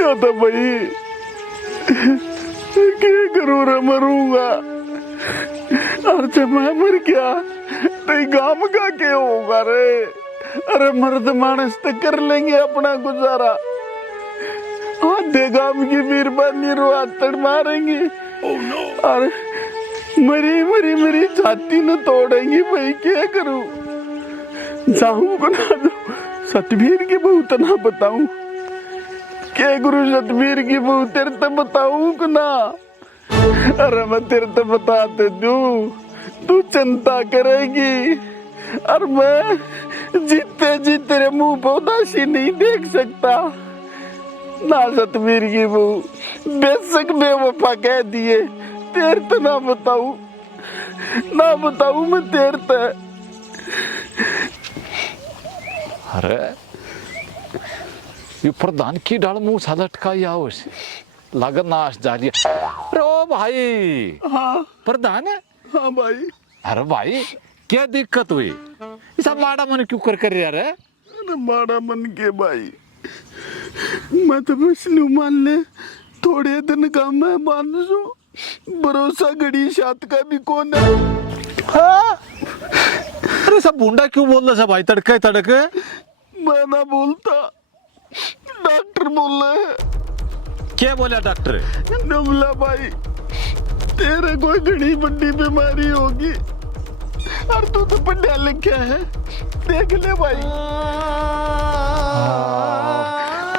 या तो भाई क्या करूँ रे, मरूंगा। और जब मैं मर गया तो गांव का क्या होगा रे? अरे मर्द मानस तो कर लेंगे अपना गुजारा, आधे गांव की बीरबानी रुआतड़ मारेंगे। और मरी मरी मेरी छाती न तोड़ेंगी भाई, क्या करूं? जाऊं बना दो सतबीर की बहू तो ना बताऊं, क्या गुरु सतबीर की बहू तेरे तो बताऊं कि ना? अरे मैं तेरे तो बताते दूं, तू चिंता करेगी और मैं जीते जी तेरे मुंह पे उदासी नहीं देख सकता ना। सतबीर की बहू बेशक बेवफा कह दिए, तेरे तो ना बताऊं मैं तेरे तो। अरे ये प्रधान की डाल मुंह सा लटका यावश लागत नाश जाली। अरे ओ भाई, हाँ प्रधान है? हाँ भाई। अरे भाई क्या दिक्कत हुई? ये सब माड़ा मन क्यों कर रहा है? अरे माड़ा मन के भाई, मैं तो बस नू मान ले थोड़े दिन का मैं मानसू, भरोसा घड़ी शात का भी कौन है। हाँ? अरे सब बूंदा क्यों बोल रहा भाई, तड़के तड़के? मैं ना बोलता, डॉक्टर बोल रहे हैं। क्या बोला डॉक्टर? नबला भाई तेरे कोई घड़ी बड़ी बीमारी होगी और तू तो पढ़ा लिखा है, देख ले भाई।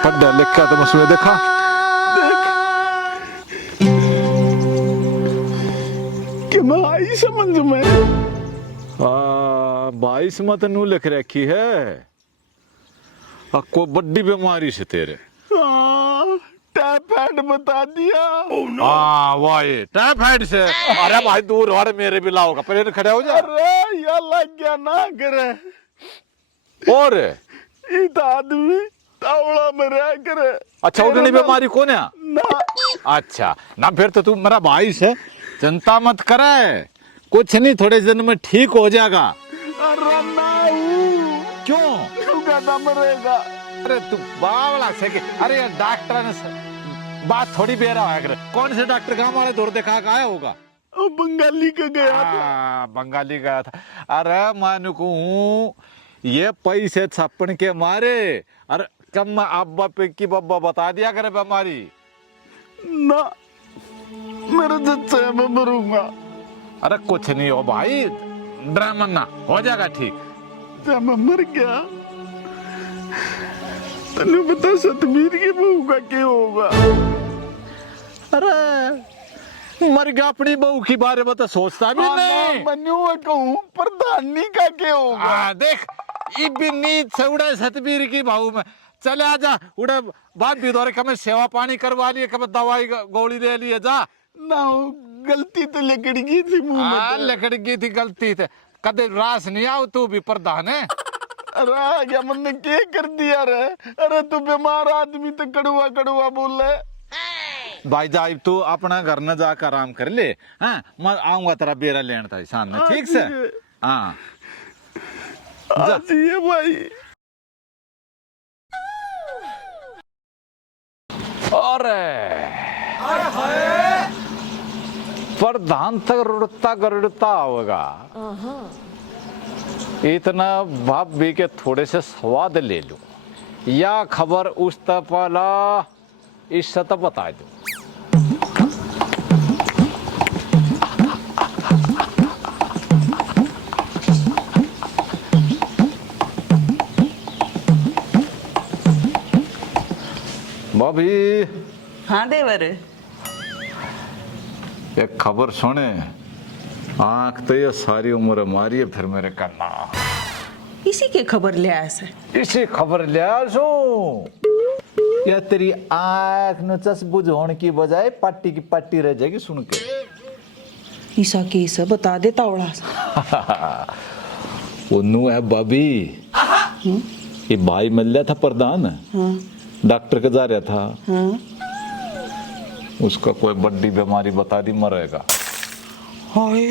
पढ़ा लिखा तो मैं देखा कि मैं आई समझ में। 22 में तो नू लिख रखी है को बड़ी बीमारी से तेरे। टाइफाइड बता दिया। हाँ वाह टाइफाइड से। अरे भाई दूर और मेरे भी लाओगा, पहले खड़े हो जा। अरे या लग गया ना करे और इत आदमी तावड़ा में रह करे। अच्छा उतनी बीमारी कौन है ना? अच्छा ना फिर तो तू मेरा भाई से चिंता मत करे, कुछ नहीं थोड़े दिन में ठीक हो जाएगा। अरे ना क्यों कहता मरेगा? अरे तू बावला से कि अरे यार डॉक्टर ने बात थोड़ी बेरा है कर। कौन से डॉक्टर गांव वाले दूर दिखा के आया होगा? वो बंगाली का गया था। बंगाली गया था। अरे मैं कहूँ ये पैसे छप्पन के मारे अरे कम अब्बा पे की बब्बा बता दिया करे बीमारी ना, मेरा जच्चा है, मैं मरूंगा। अरे कुछ नहीं हो भाई, ड्रामा ना हो जाएगा ठीक। जब मैं मर गया तने बता सतबीर की बहू का क्या होगा? अरे मर गया अपनी बहू की बारे में तो सोचता भी नहीं। मैं कहूँ प्रधानी का क्या होगा? देख इतनी उड़े सतबीर की बहू में चले आजा उड़े बात भी दौरे कमे सेवा पानी करवा लिए, कमे दवाई गोली ले लिए जा ना। गलती तो लिकड़ गई थी मुंह में। लिकड़ गई थी गलती थे, कदे रास नहीं आओ तू भी प्रधान है। अरे क्या मैंने क्या कर दिया रे? अरे तू बीमार आदमी तो कड़वा कड़वा बोल रहे। भाई जाइब तू अपना घर न जाकर आराम कर ले। हाँ मैं आऊंगा तेरा बेरा लेने था सामने, ठीक से? हाँ ये भाई। अरे प्रधान तक रुड़ता होगा, इतना बाप भी के थोड़े से स्वाद ले लो या खबर उस तला इस सत बता दो। भाभी हाँ देवर, एक खबर सुने, आंख तो ये सारी उम्र मारी है फिर मेरे करना। इसी के खबर ले आया से। इसी खबर ले आया सो या तेरी आंख न चस बुझाने की बजाय पट्टी की पट्टी रह जाएगी सुन के। ईसा के ईसा बता दे तावड़ा उन्नू है भाभी। ये भाई मिल रहा था प्रधान। हाँ डॉक्टर के जा रहा था। हाँ उसका कोई बड़ी बीमारी बता दी मरेगा। हाय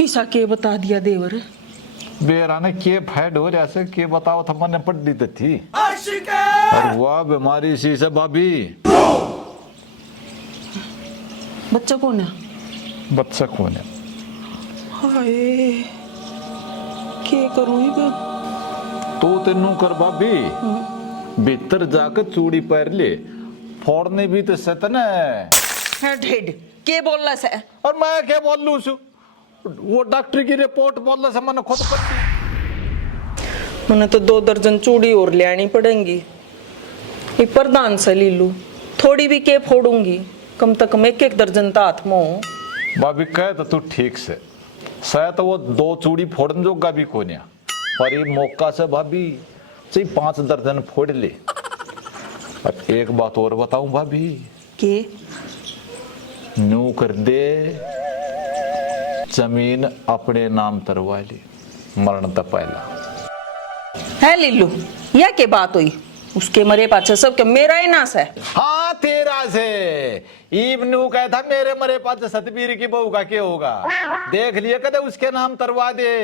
ईसा के बता दिया देवर? बेरा ने के फैड हो रहा से के बताओ था मैंने पढ़ी तो थी और वह बीमारी सी से भाभी बच्चा कौन है? बच्चा कौन है? हाय के करूं इब? तो तेनू कर भाभी भीतर जाकर चूड़ी पैर ले फोड़ने भी तो सतन है। हेड हेड के बोलला से? और मैं क्या बोल लूं सु वो डॉक्टर की रिपोर्ट बोलने से मैंने खुद पढ़ी। मैंने तो 2 दर्जन चूड़ी और ले आनी पड़ेंगी। ये प्रधान से ले लूं, थोड़ी भी के फोड़ूंगी, कम से कम 1-1 दर्जन तो हाथ में हो। भाभी कहे तो तू ठीक से शायद वो 2 चूड़ी फोड़न जोगा भी कोई नहीं पर ये मौका से भाभी चाहिए 5 दर्जन फोड़ ले। अब एक बात और बताऊं भाभी के न्यू कर दे जमीन अपने नाम तरवा ली मरण तो पहला है लीलू यह के बात हुई? उसके मरे पाछे सब के मेरा ही नास है। हाँ तेरा से ईब न्यू कहता मेरे मरे पास सतबीर की बहू का क्या होगा देख लिए कदे उसके नाम तरवा दे।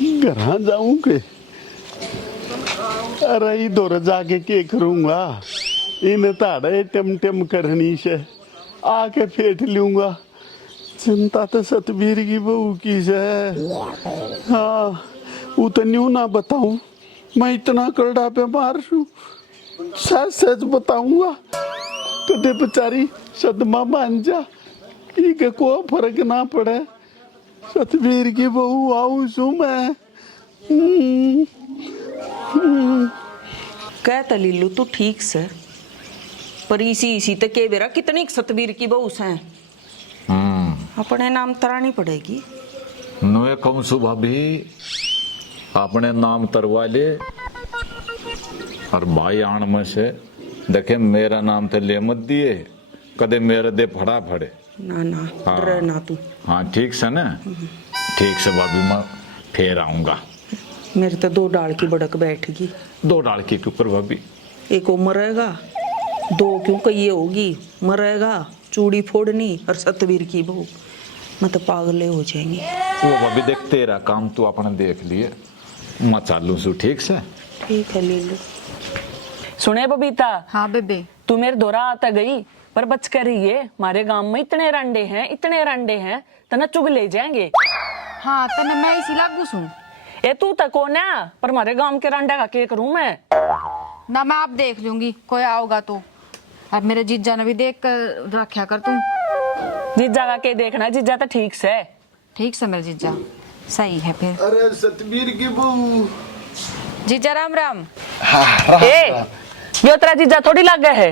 घर जाऊं के अरे इधर जाके के करूंगा इन ताड़े टेम टेम करनी से आके फेंट लूंगा। चिंता तो सतबीर की बहू की से। हाँ वो तो न्यू ना बताऊं मैं इतना करड़ा पे मार छू सच सच बताऊंगा कदे बेचारी सदमा मान जा के कोई फर्क ना पड़े। सतबीर की बहू आऊं छू मैं। कहता लीलू तू ठीक से पर इसी तक के बेरा कितनी सतबीर की बहू से अपने नाम तरानी पड़ेगी। नुए कहूं सु भाभी अपने नाम तरवा ले और भाई आण में से देखे मेरा नाम तो ले मत दिए कदे मेरे दे फड़ा फड़े ना ना हाँ। डरे ना तू। हाँ ठीक से ना ठीक से भाभी मैं फिर आऊंगा। मेरे तो 2 डाल की बड़क बैठगी। 2 डाल के ऊपर भाभी एक वो मरेगा 2 क्यों कहिए होगी मरेगा चूड़ी फोड़नी और सतबीर की बहू मैं तो पागले हो जाएंगे। वो भाभी देख तेरा काम तू अपने देख लिए मैं चालू सु ठीक से। ठीक है ले लो। सुने बबीता। हाँ बेबे तू मेरे दोरा आता गई पर बच कर रही है हमारे गांव में इतने रंडे हैं तना चुग ले जाएंगे। हाँ तने मैं इसी लागू सुन ए तू तक हो ना पर हमारे गांव के रंडा का के करूं मैं ना मैं आप देख लूंगी कोई आओगा तो। अब मेरे जीजा ने भी देख कर रखा कर तुम। जीजा का के देखना जीजा तो ठीक से। ठीक से मेरे जीजा सही है फिर। अरे सतबीर की बहू जीजा राम राम। ए यो तेरा जीजा थोड़ी लग गया है।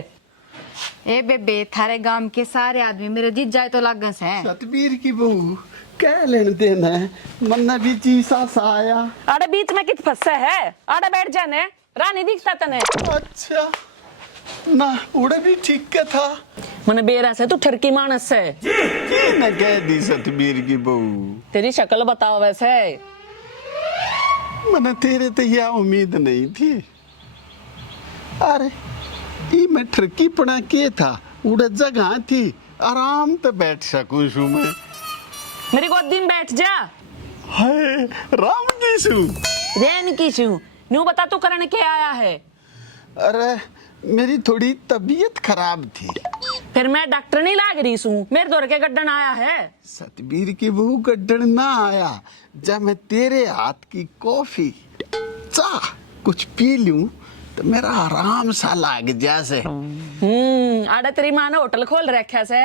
ए बेबे थारे गांव के सारे आदमी मेरे जीजा तो लागस है। सतबीर की बहू क्या लेन देना है मन्ना भी चीसा सा आया। आड़े बीच में कित फंसा है आड़े बैठ जाने रानी दिखता तने। अच्छा ना उड़े भी ठीक के था मने बेरा से तू ठरकी मानस है। की न कह दी सतबीर की बहू तेरी शक्ल बताओ वैसे। मने तेरे तो यह उम्मीद नहीं थी। अरे ये मैं ठरकी पड़ा के था उड़े जगह थी आराम से बैठ सकूं छू मैं। मेरी गोदी में बैठ जा। हाय राम की छू रेन की छू न्यू बता तू करने के आया है। अरे मेरी थोड़ी तबीयत खराब थी। फिर मैं डॉक्टर नहीं लाग रही हूँ मेरे दौर के गड्ढन आया है। सतबीर की बहू गड्ढन ना आया जब मैं तेरे हाथ की कॉफी चाह कुछ पी लूं तो मेरा आराम सा लाग जैसे। आड़ा तेरी माँ ने होटल खोल रखा से।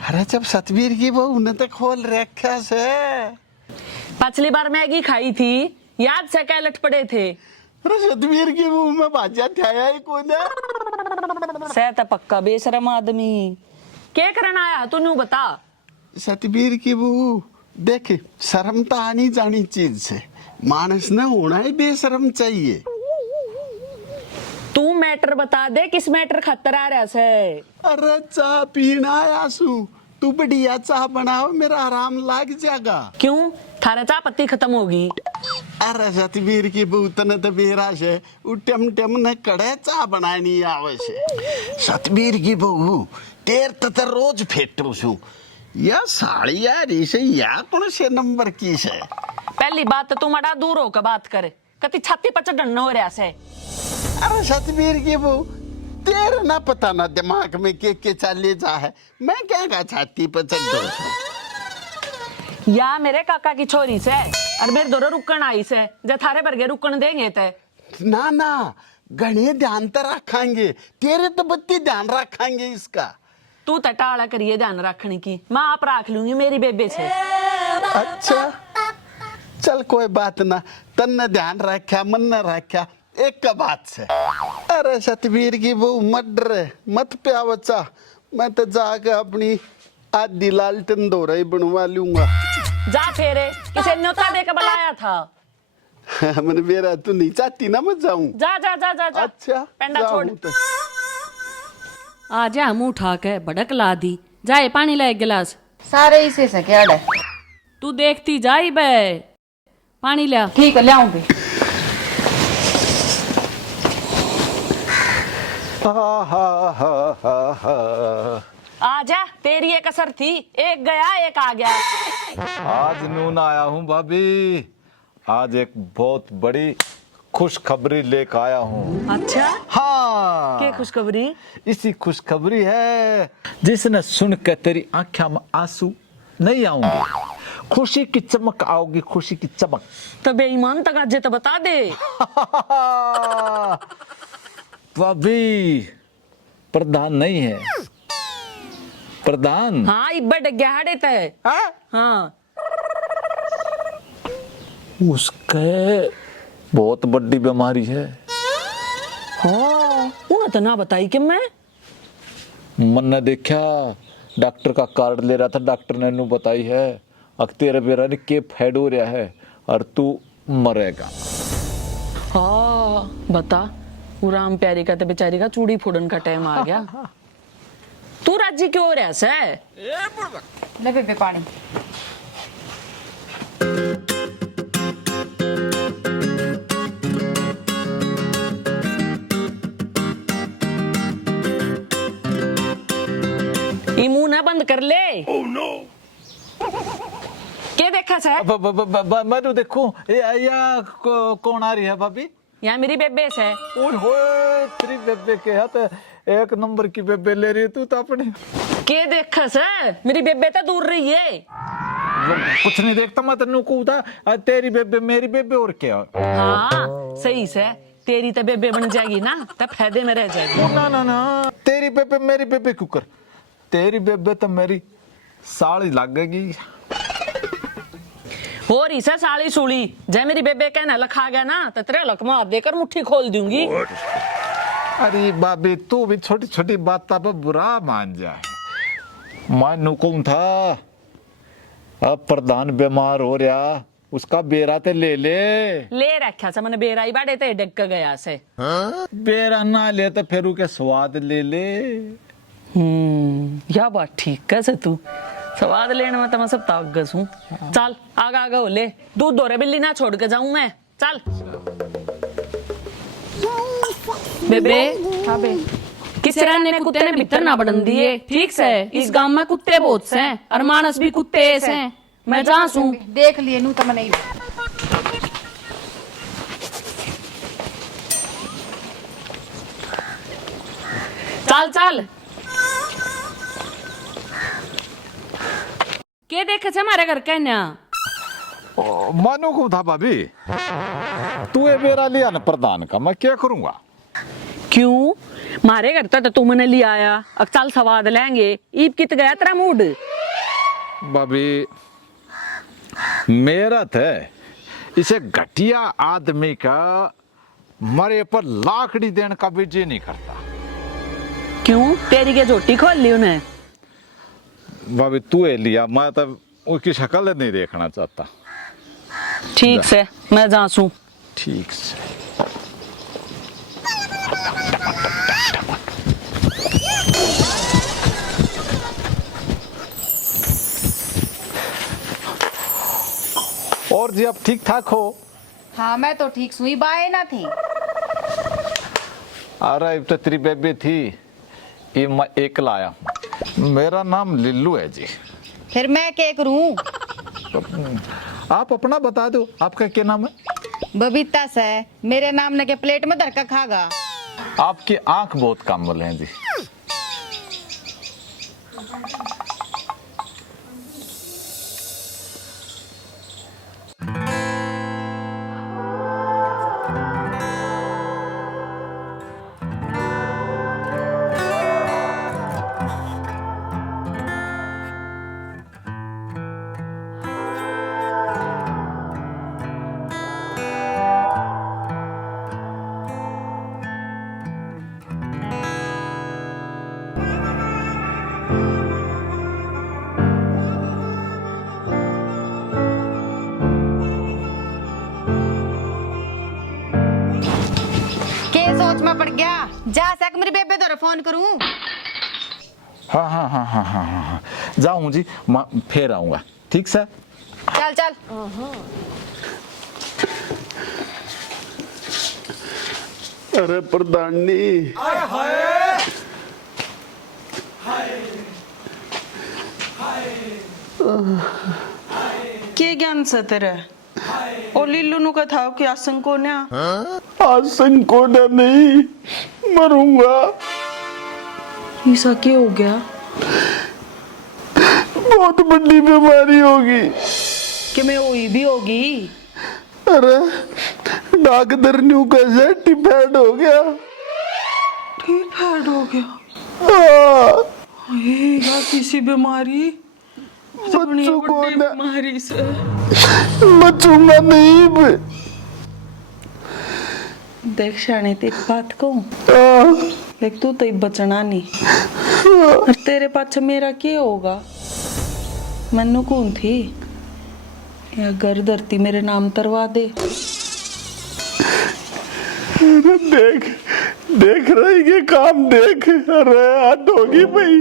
अरे जब सतबीर की बहू ने तो खोल रखा से। पिछली बार मैगी खाई थी याद से क्या लट पड़े थे। अरे सतबीर की बहू में बाजा ठाया ही कौन है। सहता पक्का बेशरम आदमी क्या करना आया तू न्यू बता। सतबीर की बहू देख शर्म तो आनी जानी चीज से मानस ने होना ही बेशरम चाहिए। तू मैटर बता दे किस मैटर खातर आ रहा से। अरे चाह पीना आया सू तू बढ़िया चाह बनाओ मेरा आराम लग जाएगा। क्यों थारा चाह पत्ती खत्म होगी। अरे सतबीर की बहू तने तो बेरा से टेम टेम ने कड़े चाह बनानी आवे से। सतबीर की बहू तेर तो रोज फेटू छू या साड़ी यारी से या कौन से नंबर की से पहली बात तो तुम अड़ा दूर होकर बात करे, कति छाती पर चढ़ना हो रहा से। अरे सतबीर की बहू, तेरे ना पता ना दिमाग में के चाले जा है, मैं क्या का छाती पर चढ़ दो। या मेरे काका की छोरी से और मेरे दोनों रुकन आई से, जे थारे पर के रुकन देंगे ते। ना ना, गणे ध्यान तो रखेंगे, तेरे तो बत्ती ध्यान रखेंगे इसका। तू तो टाला करिए ध्यान रखने की, मैं आप रख लूंगी मेरी बेबे से। अच्छा चल कोई बात ना, तन्ने ध्यान रखा मन न रखा एक का बात से। अरे सतबीर की बहू मत डरे, मत प्या बच्चा, मैं तो जाके अपनी आधी लालटन दो रही बनवा लूंगा। जा फेरे, किसे न्योता दे के बुलाया था। मैंने मेरा तू नहीं चाहती ना मैं जाऊं। जा जा जा जा, जा। अच्छा पेंडा छोड़। तो। आ जा मुंह उठा के भड़क ला दी, जाए पानी ला एक गिलास। सारे इसे से क्या है? तू देखती जाई बे, पानी लिया। ठीक है, ले आऊंगी। आजा, तेरी एक असर थी, एक गया एक आ गया। आज नून आया हूँ भाभी, आज एक बहुत बड़ी खुशखबरी लेकर आया हूँ। अच्छा, हाँ, क्या खुशखबरी? इसी खुशखबरी है जिसने सुनकर तेरी आंखों में आंसू नहीं आऊंगे, खुशी की चमक आओगी, खुशी की चमक। तो बेईमान तक आज तो बता दे। भाभी प्रधान नहीं है, प्रधान। हाँ, इब्बे डग्याड़े तय। हाँ, उसके बहुत बड़ी बीमारी है। हाँ, उन्हें तो ना बताई कि मैं। मन ने देखा, डॉक्टर का कार्ड ले रहा था, डॉक्टर ने नू बताई है अब तेरे बेरा ने के फैड हो रहा है और तू मरेगा। हाँ, बता, वो राम प्यारी का तो बेचारी का चूड़ी फोड़न का टाइम आ गया। तू राजी क्यों हो रहा है? ले बेबे पानी। ये मुंह ना बंद कर ले। Oh, no. क्या देखा से? मैं तो देखूं या कौन आ रही है भाभी? यहाँ मेरी बेबे से। ओए होए, तेरी बेबे के हाथ एक नंबर की बेबे ले रही है तू तो अपनी। क्या देखा से? मेरी बेबे तो दूर रही है। कुछ नहीं देखता मैं तेनू को था, तेरी बेबे मेरी बेबे और क्या। हाँ, सही से, तेरी तो बेबे बन जाएगी ना, तब फायदे में रह जाएगी। ना ना ना, तेरी बेबे मेरी बेबे क्यों कर, तेरी बेबे तो मेरी साड़ी लगेगी। हो रही से साली सूली, जय मेरी बेबे कहना लखा गया ना तो तेरे लकमा देकर मुट्ठी खोल दूंगी। अरे भाभी तू भी छोटी छोटी बात पर बुरा मान जाए। मैं कौन था, अब प्रधान बीमार हो रहा, उसका बेरा ते ले रखा से मैंने बेराई बाड़े ते डग गया से। बेरा ना ले तो फिर के स्वाद ले। या बात ठीक है से, तू स्वाद लेने में तो मैं सब तागस हूँ। चल आगा आगा हो ले, दूध दो रे बिल्ली ना छोड़ के जाऊं मैं। चल बेबे, हाँ बे। किस तरह ने कुत्ते ने भीतर ना बढ़न दिए, ठीक से। इस गांव में कुत्ते बहुत से और मानस भी कुत्ते ऐसे। मैं जहाँ हूँ देख लिए नू तो मैं नहीं। चल चल। के देखे से हमारे घर के ना मानो को था भाभी, तू ये बेरा लिया ना प्रधान का, मैं क्या करूंगा। क्यों, मारे घर तो तुमने लिया आया, अब चल स्वाद लेंगे। ईब कित गया तेरा मूड? भाभी मेरा था इसे घटिया आदमी का मरे पर लाकड़ी देने का भी जी नहीं करता। क्यों, तेरी के झोटी खोल ली उन्हें? भाभी तू ये लिया, मैं तो उसकी शक्ल नहीं देखना चाहता। ठीक से, मैं जासूं। ठीक से। और जी आप ठीक ठाक हो? हाँ मैं तो ठीक सुई बाए ना थी। अरे तो तेरी बेबी थी, ये मैं एक लाया। मेरा नाम लिल्लू है जी। फिर मैं क्या करूं? आप अपना बता दो, आपका क्या नाम है? बबीता से मेरे नाम ने के प्लेट में धरका खागा। आपकी आंख बहुत कामल है जी। के सोच में पड़ गया, जा सक मेरी बेबे तो फोन करूं। हाँ हाँ हाँ हाँ हाँ हाँ हाँ, जाऊँ जी, फिर आऊँगा, ठीक सर। चल चल। अरे प्रधानी, के ज्ञान से तेरे ओ लीलू नु का था कि आसन को न्या आज संकोना नहीं, मरूंगा। ऐसा क्या हो गया? बहुत बड़ी बीमारी होगी। कि मैं हुई भी होगी। अरे डॉक्टर न्यू कैसे टाइफाइड हो गया। टाइफाइड हो गया? हाँ, या किसी बीमारी बच्चों को बड़ी ना बीमारी से बचूंगा नहीं। देख शाने तेरी बात को हाँ, देख तू तो बचना नहीं और तेरे पास मेरा क्या होगा? मैनू कौन थी या घर धरती मेरे नाम तरवा दे। अरे देख देख रही के काम देख। अरे हद होगी भाई,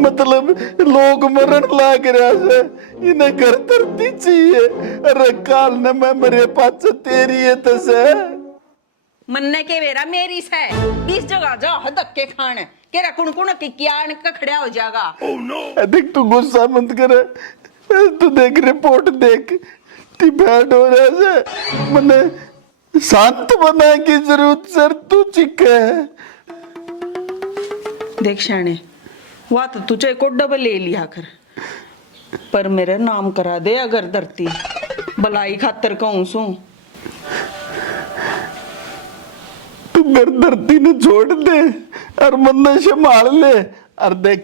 मतलब लोग मरण लाग रहा से, इन्हें घर धरती चाहिए। अरे काल ने मैं मेरे पास तेरी है तसे मन्ने के वेरा मेरी से 20 जगह जाओ धक्के खाने केरा कुण कुण की कियान का खड़ा हो जाएगा। देख तू गुस्सा मत करे, तू देख रिपोर्ट देख, टाइफाइड हो रहा से। मैंने शांत बना की जरूरत सर, तू चिक्के है। देख शाने वा तो तुझे को डबल ले लिया कर, पर मेरे नाम करा दे अगर धरती भलाई खातर कहूं सू। तू घर धरती ने छोड़ दे और मन संभाल ले। और देख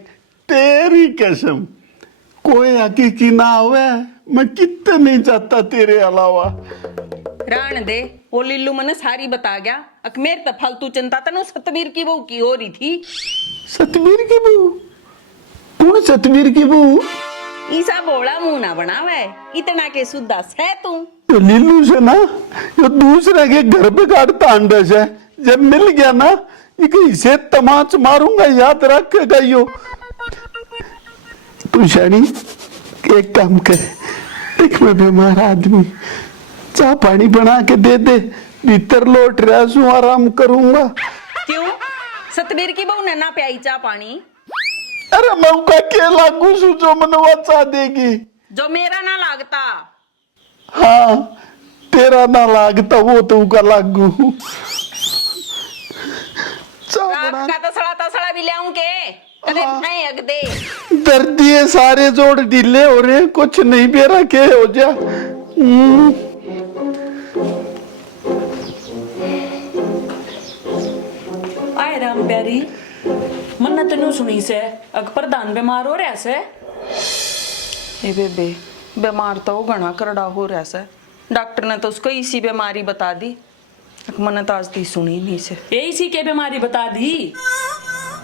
तेरी कसम कोई हकीकी ना हुए, मैं कितना नहीं चाहता तेरे अलावा। राण दे वो लिल्लू मने सारी बता गया। अकमेर तो फालतू चिंता तनु सतवीर की बहू की हो रही थी। सतवीर की बहू? कौन सतवीर की बहू? ईसा बोला मुंह ना बनावे, इतना के सुदास है तू। तो लीलू से ना जो दूसरे के घर पे काटता अंडस है, जब मिल गया ना इसे तमाच मारूंगा, याद रखेगा यो। तू शानी एक काम कर, देख मैं बीमार आदमी, चाह पानी बना के दे दे, भीतर लौट रहा सू, आराम करूंगा। क्यों सतवीर की बहू ने ना प्याई चा पानी? अरे मौका के लागू सू जो मनवा चाह देगी। जो मेरा ना लागता। हाँ तेरा ना लागता, वो तू का लागू। रात का तसड़ा भी ले आऊं के कदे खाए अग दे। दर्दी है, सारे जोड़ ढीले हो रहे हैं, कुछ नहीं बेरा के हो जा। आए राम प्यारी मन्ना तेनू सुनी से अग प्रधान बीमार हो रहा से। ए बेबे बीमार तो घना करड़ा हो रहा से, डॉक्टर ने तो उसको इसी बीमारी बता दी। मैंने तो आज दी सुनी नहीं से। यही सी के बीमारी बता दी।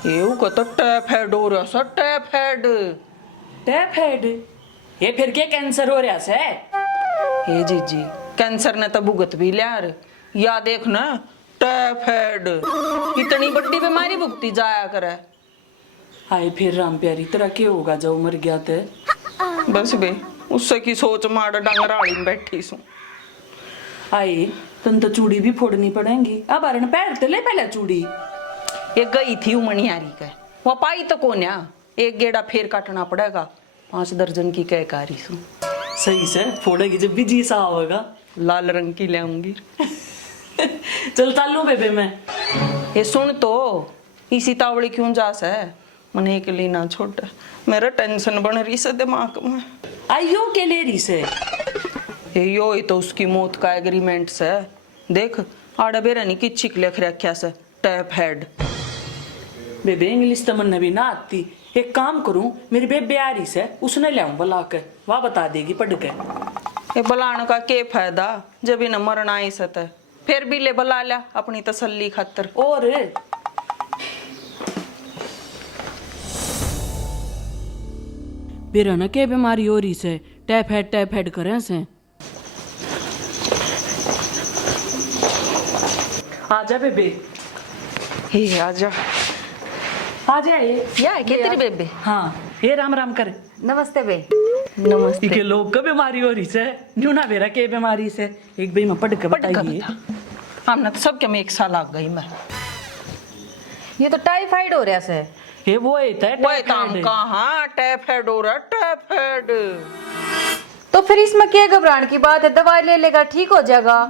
एऊ को तो टाइफाइड हो रहा से, टाइफाइड। टाइफाइड? ये फिर क्या कैंसर हो रहा से? हे जीजी कैंसर ने तो भुगत भी लिया रे। या देख ना टाइफाइड इतनी बड़ी बीमारी भुगती जाया करे। हाय फिर राम प्यारी तेरा क्या होगा जो मर गया थे? बस बे उससे की सोच मार डंगराड़ी में बैठी सू। आई तन तो चूड़ी भी फोड़नी पड़ेगी। अब अरण पैर ते ले पहले चूड़ी। ये गई थी उमनियारी के, वो पाई तो कोन्या, एक गेड़ा फेर काटना पड़ेगा। 5 दर्जन की कह कारी सू। सही से फोड़ेगी जब भी जी सा होगा। लाल रंग की ले आऊंगी। चल चालू बेबे मैं। ये सुन तो इसी तावड़ी क्यों जास है, मने के लिए ना छोड़, मेरा टेंशन बन रही से दिमाग में। आइयो के ले रही से यो ही तो उसकी मौत का एग्रीमेंट से। देख आड़ा बेरा नहीं की लिख रखा से टैप हेड। बेबे इंग्लिश तो मन भी ना आती। एक काम करूं, मेरी बेबे आ रही से उसने ले आऊं बुला के, वह बता देगी पढ़ के। ये बुलाने का क्या फायदा जब इन्हें मरना ही सता, फिर भी ले बुला लिया अपनी तसल्ली खातर। और बेरा न के बीमारी हो रही से टैप हेड करें से। आजा बेबे, हे आजा आजा ये तेरी बेबे। हाँ ये राम राम कर। नमस्ते बे। नमस्ते। इके लोग का बीमारी हो रही से न्यू ना बेरा के बीमारी से एक भाई मैं पढ़ के बताइए। हमने तो सबके में एक साल लग गई मैं। ये तो टाइफाइड हो रहा से। ये वो है कहाँ टैप हेड हो रहा, टैप हेड। तो फिर इसमें क्या घबराने की बात है, दवाई ले लेगा ठीक हो जाएगा।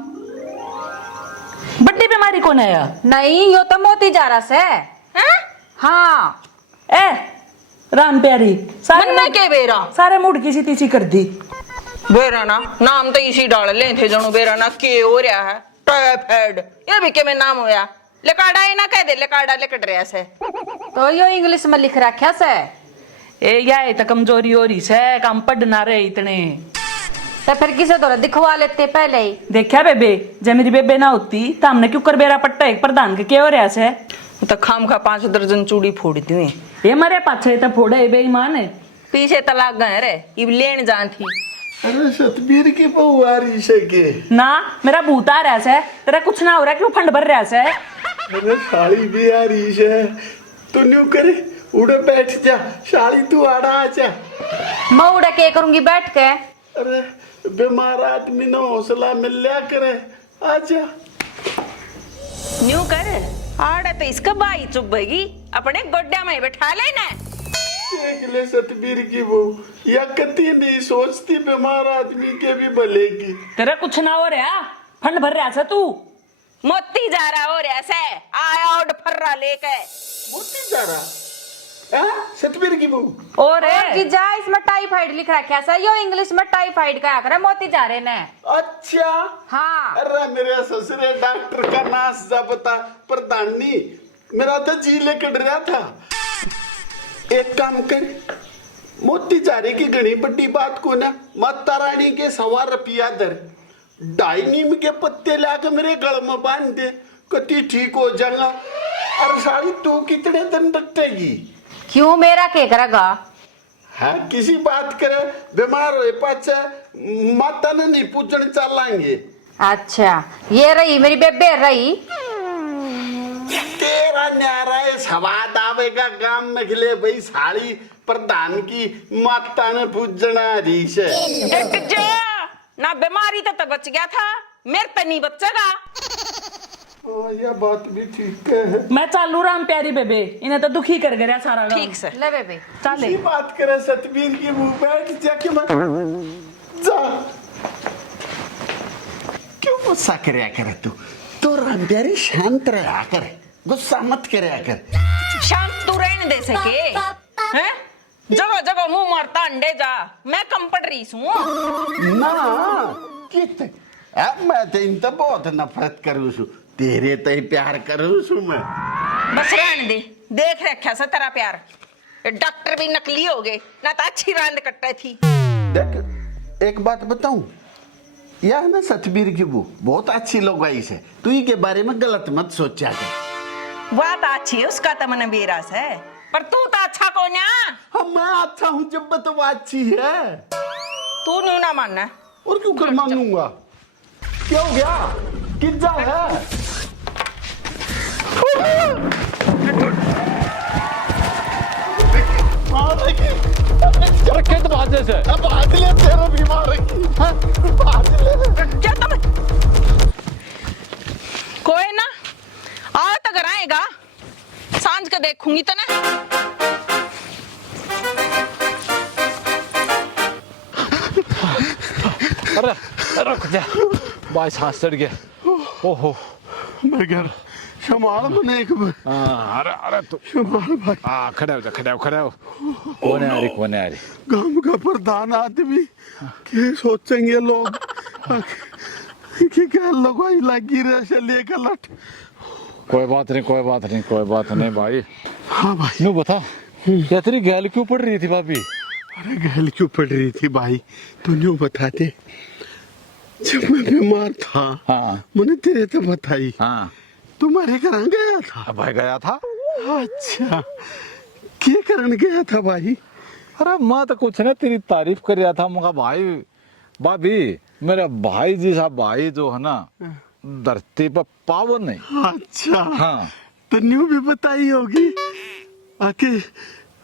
बड़ी बीमारी कौन है यार? नहीं यो तो मोती जा रहा से। हाँ ए राम प्यारी मन में के बेरा सारे मूड किसी तीसी कर दी। बेरा ना नाम तो इसी डाल ले थे जनू। बेरा ना के हो रहा है टैप हेड, ये भी के में नाम होया। लेकाड़ा ही ना कह दे, लेकाड़ा लेकट रहा से। तो यो इंग्लिश में लिख रखा से। ए या तो कमजोरी हो रही से, काम पढ़ ना रहे इतने। तो फिर किसे तो दिखवा लेते पहले ही। देखा बेबे, जब मेरी बेबे ना होती तो हमने क्यों कर बेरा पट्टा एक प्रधान के क्या हो रहा से। तो खाम खा 5 दर्जन चूड़ी फोड़ दी हुई। ये मरे पाछे तो फोड़े बेईमान है। पीछे तलाक गए रे, इब लेन जान थी। अरे सतबीर की बहू आ रही से के। ना मेरा भूत आ रहा से, तेरा कुछ ना हो रहा, क्यों फंड भर रहा से। अरे साली भी आ रही से, तू न्यू करे उड़े बैठ जा, साली तू आड़ा आजा। मैं उड़ा के करूंगी बैठ के। अरे बीमार आदमी न हौसला मिल लिया करे, आजा। न्यू कर आड़ा तो इसका भाई चुभेगी, अपने गोड्या में बैठा लेना। देख ले सतबीर की बहू, या कती नहीं सोचती बीमार आदमी के भी भले की। तेरा कुछ ना हो रहा, फंड भर रहा से तू। मोती जा रहा हो रहा से, आया और फर्रा लेके मोती जा रहा सतबीर की बहू। और जीजा इसमें टाइफाइड लिख रखा है, यो इंग्लिश में टाइफाइड का करे मोती जा रहे ने। अच्छा हाँ अरे मेरे ससुरे डॉक्टर का नाश जा बता प्रधानी, मेरा तो जी लेकर डरा था। एक काम कर, मोती जारे की घनी बड़ी बात को ना, माता रानी के 1.25 रुपया दर, 2 नीम के पत्ते लाकर मेरे गल में बांध दे, कति ठीक हो जाएगा। और सारी तू कितने दिन रखेगी? क्यों मेरा के करेगा? हाँ किसी बात करे बीमार हो पाचा माता ने नहीं पूछने चलाएंगे। अच्छा ये रही मेरी बेबे रही। तेरा न्यारा है सवाद आवेगा गांव में खिले भाई, साड़ी प्रधान की माता ने पूछना रही से। ना बीमारी तो बच गया था, मेरे तो नहीं बचेगा। यह बात भी ठीक है। मैं चालू राम प्यारी बेबे, इन्हें तो दुखी कर गया सारा गाँव। ठीक से ले बेबे चले इसी बात करे सतबीर की मुंह बैठ जा के मत जा। क्यों गुस्सा करया करे तू राम प्यारी शांत रहा कर, गुस्सा मत करया कर। शांत तू रहने दे सके हैं? जगह जगह मुंह मारता अंडे जा, मैं कम पड़ रही हूँ ना कित अब मैं तो इन तो बहुत नफरत करूँ सु, तेरे तो ही प्यार करूँ सु मैं। बस रहने दे, देख रखा सा तेरा प्यार। डॉक्टर भी नकली हो गए ना, तो अच्छी रांद कट्टा थी। देख एक बात बताऊं, यह ना सतबीर की वो बहुत अच्छी लोग आई से, तू ही के बारे में गलत मत सोचा कर। बात अच्छी है उसका तो मन बेरास है, पर तू तो अच्छा कौन है? हाँ मैं अच्छा हूँ जब तो वो अच्छी है। तू न्यू ना मानना और क्यों कर मानूंगा? क्या हो गया? किज्जा है? खेत बाजे से अब आदले तेरे बीमार क्या तुम कोई ना आ तो कराएगा, सांझ का देखूंगी तो ना। अरे रुक जा भाई, सांस चढ़ गया। ओहो मैं घर संभाल मैंने एक बार। हाँ, अरे अरे तू संभाल भाई। हाँ, खड़ा हो जा, खड़ा हो, खड़ा हो। कौन है आ रही, कौन है आ रही? गांव का प्रधान आदमी, क्या सोचेंगे लोग कि क्या लोग भाई लगी रहे चलिए गलत। कोई बात नहीं, कोई बात नहीं, कोई बात नहीं भाई। हाँ भाई। नू बता, क्या तेरी गैल क्यों पड़ रही थी भाभी? अरे गहल क्यों पड़ रही थी भाई, तू न्यू बताते। जब मैं बीमार था, हाँ मैंने तेरे तो बताई, हाँ, तुम्हारे घर गया था। अब भाई गया था। अच्छा, क्या करने गया था भाई? अरे मैं तो कुछ नहीं, तेरी तारीफ कर रहा था। मगा भाई भाभी, मेरा भाई जी साहब, भाई जो है ना धरती पर पावन नहीं। अच्छा हाँ, तो न्यू भी बताई होगी आके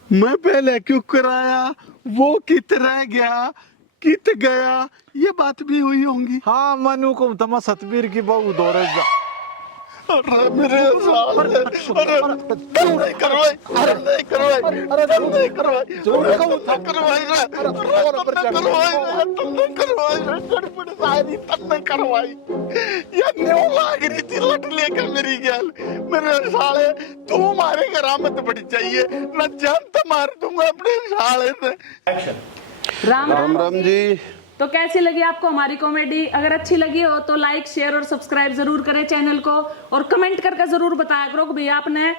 मैं पहले क्यों कराया, वो कित रह गया, कित गया, ये बात भी हुई होंगी। हाँ मनु को तमा सतबीर की बहू दौरे जा। अरे मेरे साल, अरे तुम नहीं करवाई, अरे नहीं करवाई, अरे तुम नहीं करवाई, तुम करवाई ना, तुम नहीं करवाई, गड़बड़ शायरी तुम नहीं करवाई। ये न्यू लाग रही थी लट लेकर मेरी गैल, मेरे साले तू हमारे घर मत बढ़ चाहिए, न जानता मार दूंगा अपने साले से। राम राम राम जी। तो कैसी लगी आपको हमारी कॉमेडी? अगर अच्छी लगी हो तो लाइक, शेयर और सब्सक्राइब जरूर करें चैनल को, और कमेंट करके जरूर बताया करो कि भैया आपने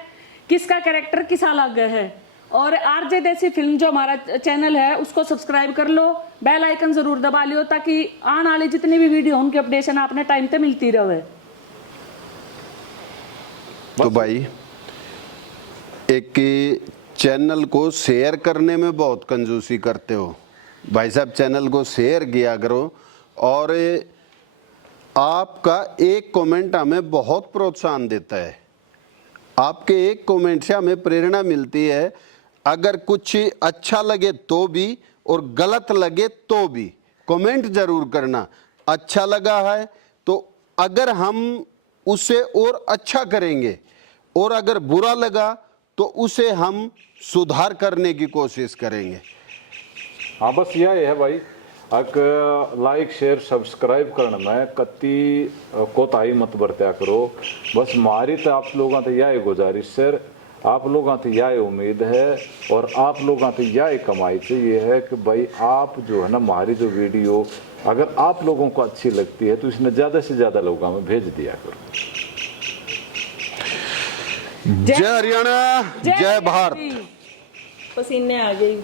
किसका कैरेक्टर किसा लगा है। और आरजे देसी फिल्म जो हमारा चैनल है उसको सब्सक्राइब कर लो, बेल आइकन जरूर दबा लियो, ताकि आने वाली जितनी भी वीडियो उनकी अपडेशन आपने टाइम पे मिलती रहे। तो भाई, एक चैनल को शेयर करने में बहुत कंजूसी करते हो भाई साहब, चैनल को शेयर किया करो। और आपका एक कमेंट हमें बहुत प्रोत्साहन देता है, आपके एक कमेंट से हमें प्रेरणा मिलती है। अगर कुछ अच्छा लगे तो भी और गलत लगे तो भी कमेंट जरूर करना। अच्छा लगा है तो अगर हम उसे और अच्छा करेंगे, और अगर बुरा लगा तो उसे हम सुधार करने की कोशिश करेंगे। हाँ बस यही है भाई, अगर लाइक शेयर सब्सक्राइब करने में कति कोताही मत बरत्या करो। बस हमारी तो आप लोगों से यही गुजारिश सर, आप लोगों से यही उम्मीद है, और आप लोगों से यही कमाई चाहिए है कि भाई आप जो है ना हमारी जो वीडियो अगर आप लोगों को अच्छी लगती है तो इसने ज़्यादा से ज़्यादा लोगों में भेज दिया करो। जय हरियाणा, जय भारत। पसीने आ गई।